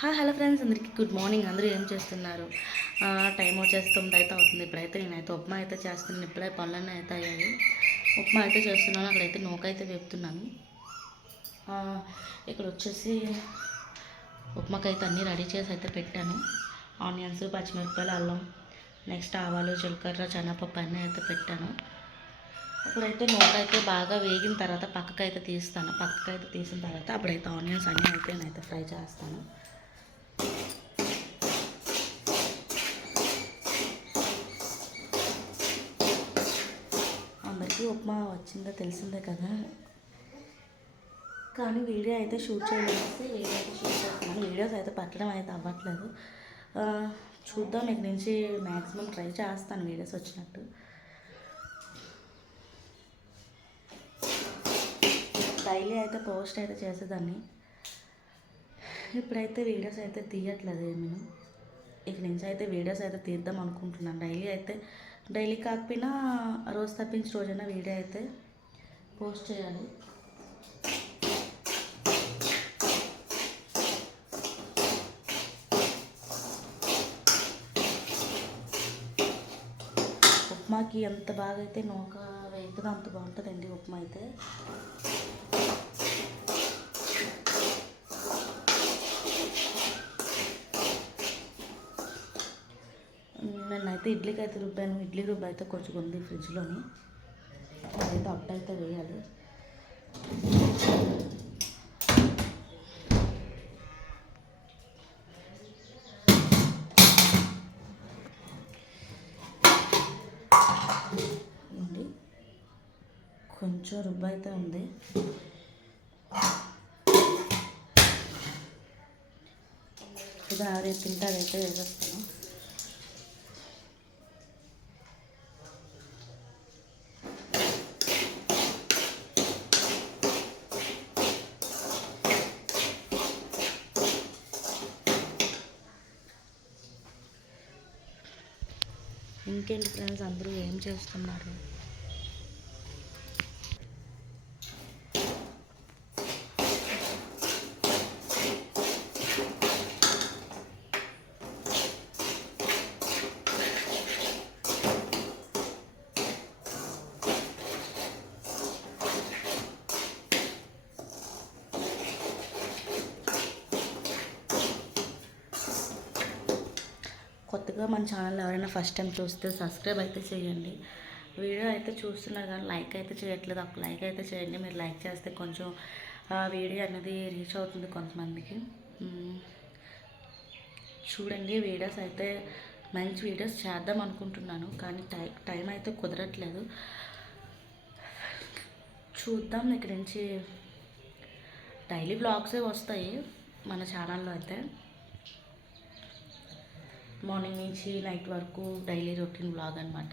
Hi hello friends అందరికీ good morning. అందరూ ఏం చేస్తున్నారు? టైం వచ్చేసి తొమ్మిది అయితే అవుతుంది. ఇప్పుడైతే నేనైతే ఉప్మా అయితే చేస్తున్నాను. ఇప్పుడే పనులన్నీ అయితే అయ్యాయి. ఉప్మా అయితే చేస్తున్నాను. అక్కడైతే నూకైతే వేపుతున్నాను. ఇక్కడ వచ్చేసి ఉప్మాకైతే అన్నీ రెడీ చేసి అయితే పెట్టాను. ఆనియన్స్ పచ్చిమిరపకాయలు అల్లం నెక్స్ట్ ఆవాలు జీలకర్ర శనగపప్పు అన్నీ అయితే పెట్టాను. అప్పుడైతే నూక అయితే బాగా వేగిన తర్వాత పక్కకైతే తీస్తాను. పక్కకైతే అయితే తీసిన తర్వాత అప్పుడైతే ఆనియన్స్ అన్నీ అయితే నేనైతే ఫ్రై చేస్తాను అందరికీ ఉప్మా వచ్చిందో తెలిసిందే కదా. కానీ వీడియో అయితే షూట్ చేయలేసి వీడియో అయితే షూట్ చేస్తున్నాను. వీడియోస్ అయితే పట్టడం అయితే అవ్వట్లేదు. చూద్దాం. ఇక నుంచి మ్యాక్సిమం ట్రై చేస్తాను వీడియోస్ వచ్చినట్టు. డైలీ అయితే పోస్ట్ అయితే చేసేదాన్ని. ఇప్పుడైతే వీడియోస్ అయితే తీయట్లేదు నేను ఇక నుంచి అయితే వీడియోస్ అయితే తీద్దాం అనుకుంటున్నాను. డైలీ అయితే డైలీ కాకపోయినా రోజు తప్పించి రోజైనా వీడియో అయితే పోస్ట్ చేయాలి. ఉప్మాకి ఎంత బాగా అయితే నూక వేస్తుందో అంత బాగుంటుందండి ఉప్మా అయితే. నేనైతే ఇడ్లీకి అయితే రుబ్బాను. ఇడ్లీ రుబ్బ అయితే కొంచెం ఉంది ఫ్రిడ్జ్లోని. అదైతే అట్ట అయితే వేయాలి. కొంచెం రుబ్బ అయితే ఉంది. ఇది ఆరే తింటే అదైతే వేసేస్తాను. ఇంకేంటి ఫ్రెండ్స్ అందరూ ఏం చేస్తున్నారు? కొత్తగా మన ఛానల్ ఎవరైనా ఫస్ట్ టైం చూస్తే సబ్స్క్రైబ్ అయితే చేయండి. వీడియో అయితే చూస్తున్నారు కానీ లైక్ అయితే చేయట్లేదు. ఒక లైక్ అయితే చేయండి. మీరు లైక్ చేస్తే కొంచెం ఆ వీడియో అనేది రీచ్ అవుతుంది కొంతమందికి. చూడండి వీడియోస్ అయితే మంచి వీడియోస్ చేద్దాం అనుకుంటున్నాను. కానీ టై టైం అయితే కుదరట్లేదు. చూద్దాం ఇక్కడ నుంచి. డైలీ బ్లాగ్సే వస్తాయి మన ఛానల్లో అయితే. మార్నింగ్ నుంచి నైట్ వరకు డైలీ రొటీన్ బ్లాగ్ అనమాట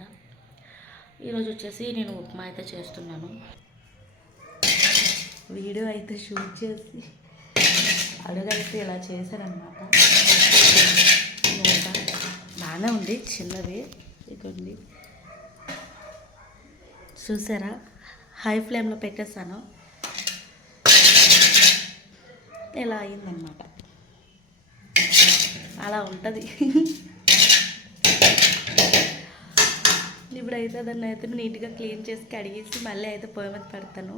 ఈరోజు వచ్చేసి నేను ఉప్మా అయితే చేస్తున్నాను. వీడియో అయితే షూట్ చేసి అడుగైతే ఇలా చేశారనమాట నూట. బాగానే ఉంది చిన్నది. ఇదండి చూసారా? హై ఫ్లేమ్లో పెట్టేస్తాను ఇలా అయిందనమాట అలా ఉంటుంది. ఇప్పుడైతే దాన్ని అయితే నీట్గా క్లీన్ చేసి కడిగేసి మళ్ళీ అయితే పొయ్యి మీద పెడతాను.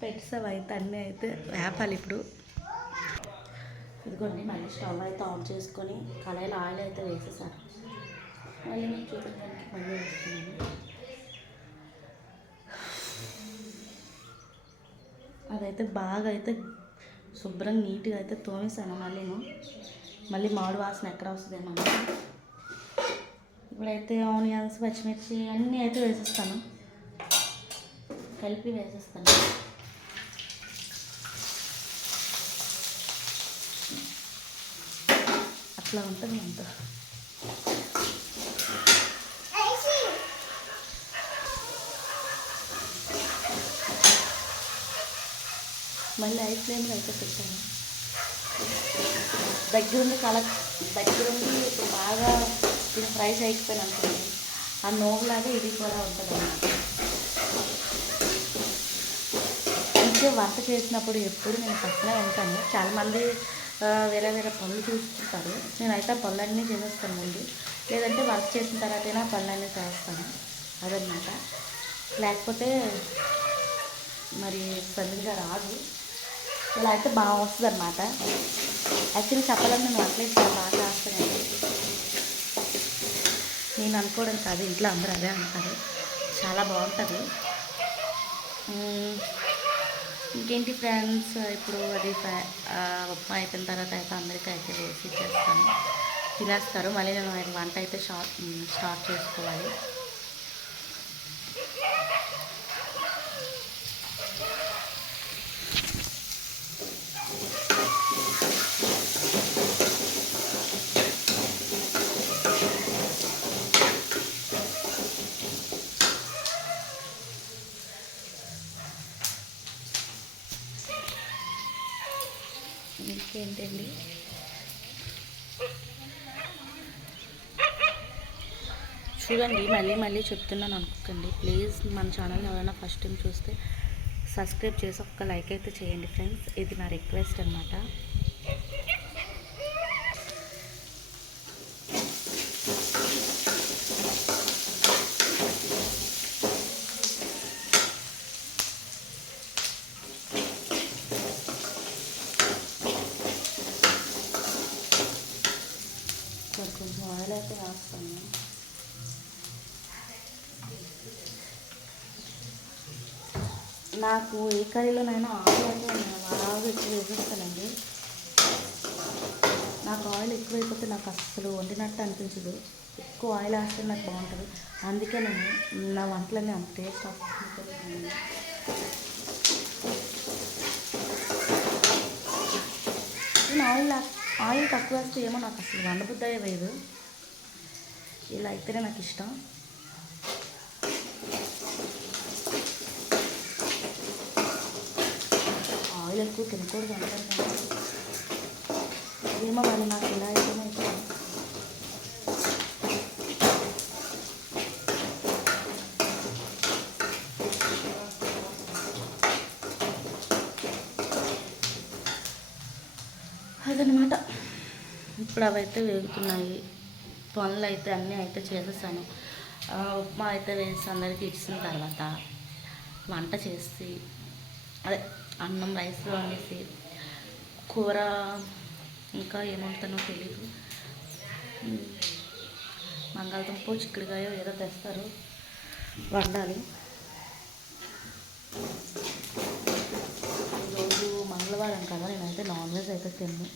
పెట్టేసావు అయితే అన్నీ అయితే వేపాలి ఇప్పుడు. ఇదిగోండి మళ్ళీ స్టవ్ అయితే ఆన్ చేసుకొని కళాయిలో ఆయిల్ అయితే వేసేసాను. మళ్ళీ మీకు చూపించడానికి మళ్ళీ వేస్తున్నాను. అదైతే బాగా అయితే శుభ్రంగా నీట్గా అయితే తోమేసాను మళ్ళీను. మళ్ళీ మామిడి వాసన ఎక్కడ వస్తుందేమో ఇప్పుడైతే ఆనియన్స్ పచ్చిమిర్చి అన్నీ అయితే వేసేస్తాను. కలిపి వేసేస్తాను. అట్లా ఉంటుంది అంత. మళ్ళీ ఐస్ ఫ్లేమ్లో అయితే పెట్టాను. దగ్గరుండి కల దగ్గరుండి ఇప్పుడు బాగా ఇది ఫ్రై చేయకపోయినా అనుకోండి ఆ నోగులాగా ఇది కూడా ఉంటుంది అన్నమాట అందుకే వంట చేసినప్పుడు ఎప్పుడు నేను పక్కనే ఉంటాను. చాలామంది వేరే వేరే పనులు చూస్తుంటారు. నేనైతే పనులన్నీ చేసేస్తాను ముందు. లేదంటే వర్క్ చేసిన తర్వాతైనా పనులన్నీ చేస్తాను. అదనమాట లేకపోతే మరి సరిగ్గా రాదు. ఇలా అయితే బాగా వస్తుంది అనమాట యాక్చువల్లీ చెప్పాలని నేను వంటలు చాలా బాగా చేస్తానండి. నేను అనుకోవడం కాదు ఇంట్లో అందరూ అదే అంటారు. చాలా బాగుంటుంది. ఇంకేంటి ఫ్రెండ్స్? ఇప్పుడు అది ఉప్మా అయిపోయిన తర్వాత అయితే అందరికీ అయితే వేసి ఇచ్చేస్తాను తినేస్తారు. మళ్ళీ నేను ఆయన వంట అయితే షార్ట్ స్టార్ట్ చేసుకోవాలి. చూడండి మళ్ళీ మళ్ళీ చెప్తున్నాను అనుకోకండి. ప్లీజ్ మన ఛానల్ని ఎవరైనా ఫస్ట్ టైం చూస్తే సబ్స్క్రైబ్ చేసి ఒక్క లైక్ అయితే చేయండి ఫ్రెండ్స్ ఇది నా రిక్వెస్ట్ అనమాట కొంచెం ఆయిల్ అయితే రాస్తాను నాకు ఏ కర్రీలోనైనా ఆయిల్ అయితే నేను బాగా ఎక్కువ వేసేస్తానండి. నాకు ఆయిల్ ఎక్కువైపోతే నాకు అస్సలు వండినట్టు అనిపించదు. ఎక్కువ ఆయిల్ వేస్తే నాకు బాగుంటుంది. అందుకే నేను నా వంటలన్నీ అంత టేస్ట్ వస్తుంది నేను ఆయిల్ ఆయిల్ తక్కువ వేస్తే ఏమో నాకు అసలు వండబుద్ధి వేయదు ఇలా అయితేనే నాకు ఇష్టం. ఆయిల్ ఎక్కువ తినకూడదు అంటారు కానీ ఏమో వాళ్ళు నాకు ఇలా అయితేనే అదనమాట. ఇప్పుడు అవైతే వేగుతున్నాయి. పనులు అయితే అన్నీ అయితే చేసేసాను. ఉప్మా అయితే వేసి అందరికీ ఇచ్చిన తర్వాత వంట చేసి అదే అన్నం రైస్ వండేసి కూర ఇంకా ఏమంటానో తెలీదు. బంగాళదుంప చిక్కుడుకాయ ఏదో తెస్తారు. వండాలి. ఈరోజు మంగళవారం కదా నేనైతే నాన్ వెజ్ అయితే తిన్ను.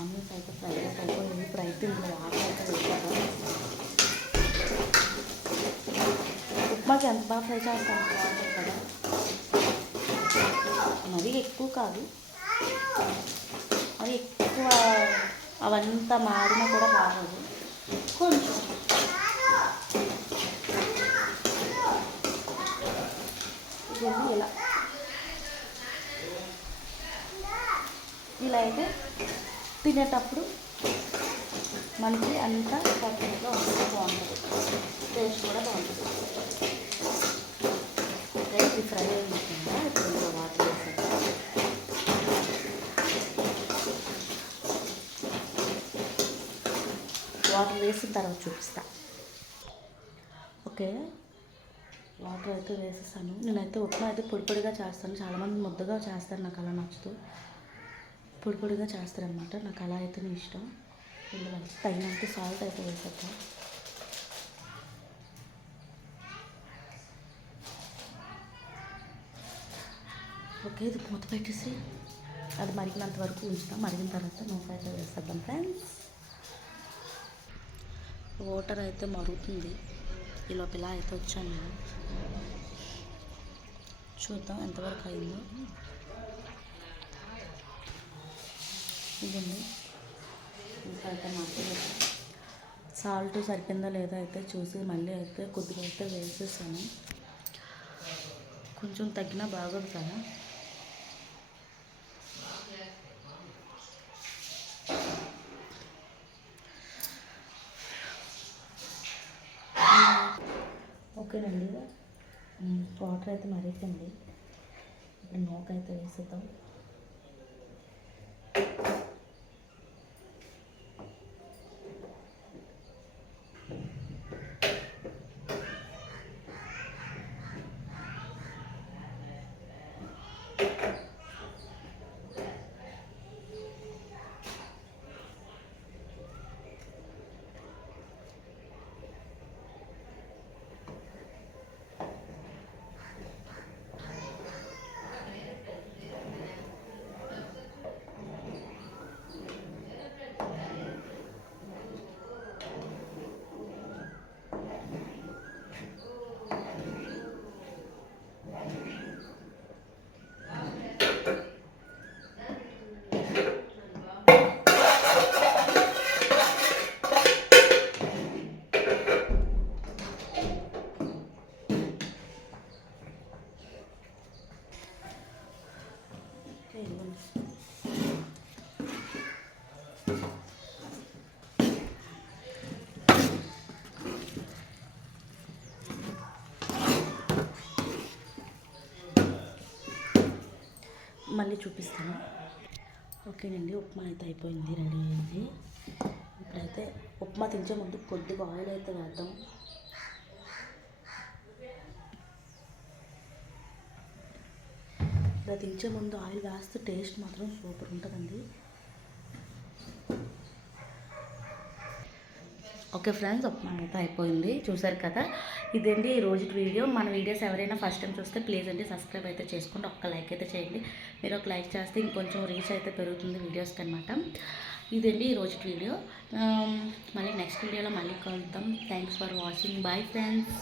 ఆనియన్స్ అయితే ఫ్రై అయిపోయింది. ఇప్పుడు అయితే ఇందులో వాటర్ అయితే వేసాను ఉప్మాకి ఎంత బాగా ఫ్రై చేస్తాను బాగుంటుంది కదా మరీ ఎక్కువ కాదు. మరి ఎక్కువ అవంతా మాడినా కూడా బాగోదు. కొంచెం. ఇదిగోండి ఇలా. ఇలా అయితే తినేటప్పుడు మనకి అంతా పర్ఫెక్ట్గా ఉంటుంది బాగుంటుంది. టేస్ట్ కూడా బాగుంటుంది. రైస్ ఫ్రై అయిపోతుందా ఇప్పుడు వాటర్ వేసాను వాటర్ వేసిన తర్వాత చూపిస్తా. ఓకే? వాటర్ అయితే వేసేసాను. నేనైతే ఉప్మా అయితే పొడి పొడిగా చేస్తాను. చాలామంది ముద్దగా చేస్తారు. నాకు అలా నచ్చుతూ పొడి పొడిగా చేస్తారనమాట నాకు అలా అయితేనే ఇష్టం. ఇందులో తగినంత సాల్ట్ అయితే వేసేద్దాం. ఓకే ఇది మూత పెట్టేసి అది మరిగినంత వరకు ఉంచుతాం. మరిగిన తర్వాత నూనె అయితే వేసేద్దాం ఫ్రెండ్స్. వాటర్ అయితే మరుగుతుంది. ఈ లోపల అయితే వచ్చాను నేను చూద్దాం ఎంతవరకు అయిందో. ఇదండి ఇంకా అయితే నాకు సాల్ట్ సరిపోయిందో లేదా అయితే చూసి మళ్ళీ అయితే కొద్దిగా అయితే వేసేసాను. కొంచెం తగ్గినా బాగోదు కదా. ఓకేనండి వాటర్ అయితే మరిగింది ఇప్పుడు నూకైతే వేసేద్దాం ఓకే, ఇదిగోండి. మళ్ళీ చూపిస్తాను. ఓకేనండి ఉప్మా అయితే అయిపోయింది రెడీ అయింది. ఇప్పుడైతే ఉప్మా తించే ముందు కొద్దిగా ఆయిల్ అయితే వేద్దాం. ఇలా తించే ముందు ఆయిల్ వేస్తే టేస్ట్ మాత్రం సూపర్ ఉంటుందండి. ఓకే ఫ్రెండ్స్ ఉప్మా అయితే అయిపోయింది. చూసారు కదా? ఇదండి ఈ రోజు వీడియో? మన వీడియోస్ ఎవరైనా ఫస్ట్ టైం చూస్తే ప్లీజ్ అండి సబ్స్క్రైబ్ అయితే చేసుకోండి. ఒక్క లైక్ అయితే చేయండి. మీరు ఒక లైక్ చేస్తే ఇంకొంచెం రీచ్ అయితే పెరుగుతుంది వీడియోస్కి అనమాట ఇదండి ఈ రోజు వీడియో? మళ్ళీ నెక్స్ట్ వీడియోలో మళ్ళీ కలుద్దాం. Thanks for watching bye friends